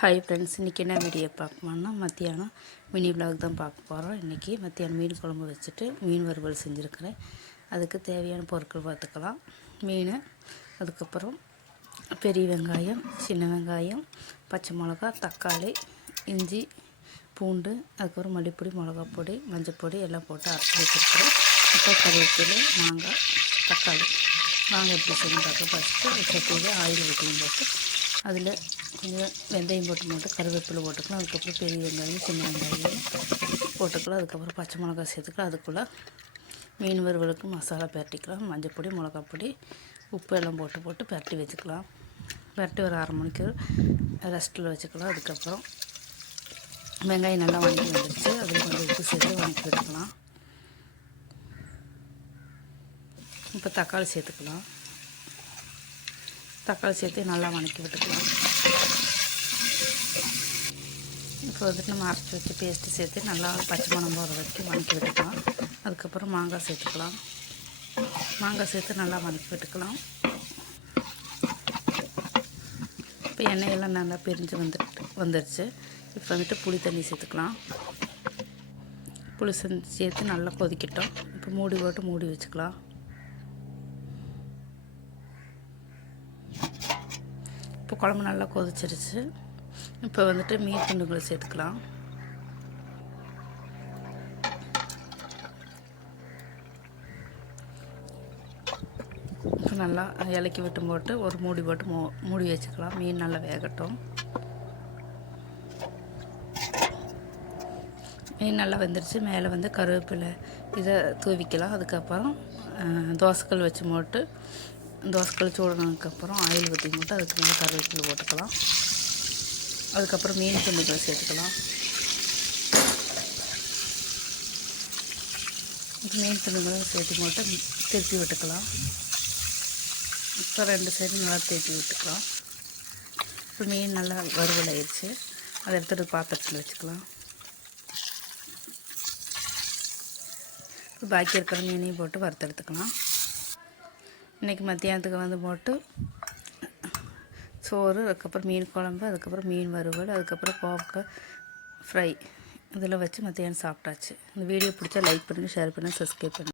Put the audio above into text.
Hi friends, இன்றைக்கி என்ன video பார்க்கணுன்னா மத்தியானம் மினி விலாக் தான் பார்க்க போகிறோம். இன்றைக்கி மத்தியானம் மீன் குழம்பு வச்சுட்டு மீன் வறுவல் செஞ்சுருக்கிறேன். அதுக்கு தேவையான பொருட்கள் பார்த்துக்கலாம். மீன், அதுக்கப்புறம் பெரிய வெங்காயம், சின்ன வெங்காயம், பச்சை மிளகா, தக்காளி, இஞ்சி, பூண்டு, அதுக்கப்புறம் மல்லிப்பொடி, மிளகாப்பொடி, மஞ்சப்பொடி எல்லாம் போட்டு அரைச்சி வச்சுருக்கிறேன். இப்போ கருவேப்பிலை, மாங்காய், தக்காளி வாங்க எப்படி செய்யணும் பார்க்க. ஃபஸ்ட்டு சட்டியில் ஆயில் ஊற்றியும் போட்டு அதில் கொஞ்சம் வெந்தயம் போட்டு கருவேப்பிலை போட்டுக்கலாம். அதுக்கப்புறம் பெரிய வெங்காயம், சின்ன வெங்காயம் போட்டுக்கலாம். அதுக்கப்புறம் பச்சை மிளகா சேர்த்துக்கலாம். அதுக்குள்ளே மீன் வறுவலுக்கு மசாலா பரட்டிக்கலாம். மஞ்சப்பொடி, மிளகாப்பொடி, உப்பு எல்லாம் போட்டு பரட்டி வச்சுக்கலாம். பரட்டி ஒரு அரை மணிக்கு ரெஸ்ட்டில் வச்சுக்கலாம். அதுக்கப்புறம் வெங்காயம் நல்லா வதக்கி வந்துடுச்சு. அதில் கொஞ்சம் உப்பு சேர்த்து வதக்கி விட்டுக்கலாம். இப்போ தக்காளி சேர்த்துக்கலாம். தக்காளி சேர்த்து நல்லா வதக்கி விட்டுக்கலாம். இப்போ வந்துட்டு நம்ம அரைச்சி வச்சு பேஸ்ட்டு சேர்த்து நல்லா பச்சை மணம் போகிற வரைக்கும் வதக்கி விட்டுக்கலாம். அதுக்கப்புறம் மாங்காய் சேர்த்துக்கலாம். மாங்காய் சேர்த்து நல்லா வதக்கி விட்டுக்கலாம். இப்போ எண்ணெயெல்லாம் நல்லா பிரிஞ்சு வந்துடுச்சு. இப்போ வந்துட்டு புளி தண்ணி சேர்த்துக்கலாம். புளி சேர்த்து நல்லா கொதிக்கட்டும். இப்போ மூடி வச்சுக்கலாம். இப்போ குழம்பு நல்லா கொதிச்சிருச்சு. இப்போ வந்துட்டு மீன் துண்டுகளை சேர்த்துக்கலாம். இப்போ நல்லா இலக்கி விட்டு போட்டு ஒரு மூடி போட்டு மூடி வச்சுக்கலாம். மீன் நல்லா வேகட்டும். மீன் நல்லா வெந்துருச்சு. மேலே வந்து கருவேப்பிலை இதை தூவிக்கலாம். அதுக்கப்புறம் தோசைக்கல் வச்சு போட்டு தோசைக்கல் சூடானதுக்கப்புறம் ஆயில் ஊற்றி போட்டு அதுக்கு மேலே கருவேப்பிலை போட்டுக்கலாம். அதுக்கப்புறம் மீன் துண்டுகளை சேர்த்துக்கலாம். மீன் துண்டுகளை சேர்த்து போட்டு திருப்பி விட்டுக்கலாம். இப்போ 2 சைடும் நல்லா திருப்பி விட்டுக்கலாம். இப்போ மீன் நல்லா வறுவல் ஆயிடுச்சு. அதை எடுத்துகிட்டு பாத்திரத்தில் வச்சுக்கலாம். இப்போ பாக்கி இருக்கிற மீனையும் போட்டு வறுத்தெடுத்துக்கலாம். இன்றைக்கி மத்தியானத்துக்கு வந்து போட்டு சோறு, அதுக்கப்புறம் மீன் குழம்பு, அதுக்கப்புறம் மீன் வறுவல், அதுக்கப்புறம் கோவக்காய் ஃப்ரை இதெல்லாம் வச்சு மத்தியானம் சாப்பிட்டாச்சு. இந்த வீடியோ பிடிச்சா லைக் பண்ணுங்கள், ஷேர் பண்ணுங்கள், சப்ஸ்கிரைப் பண்ணுங்கள்.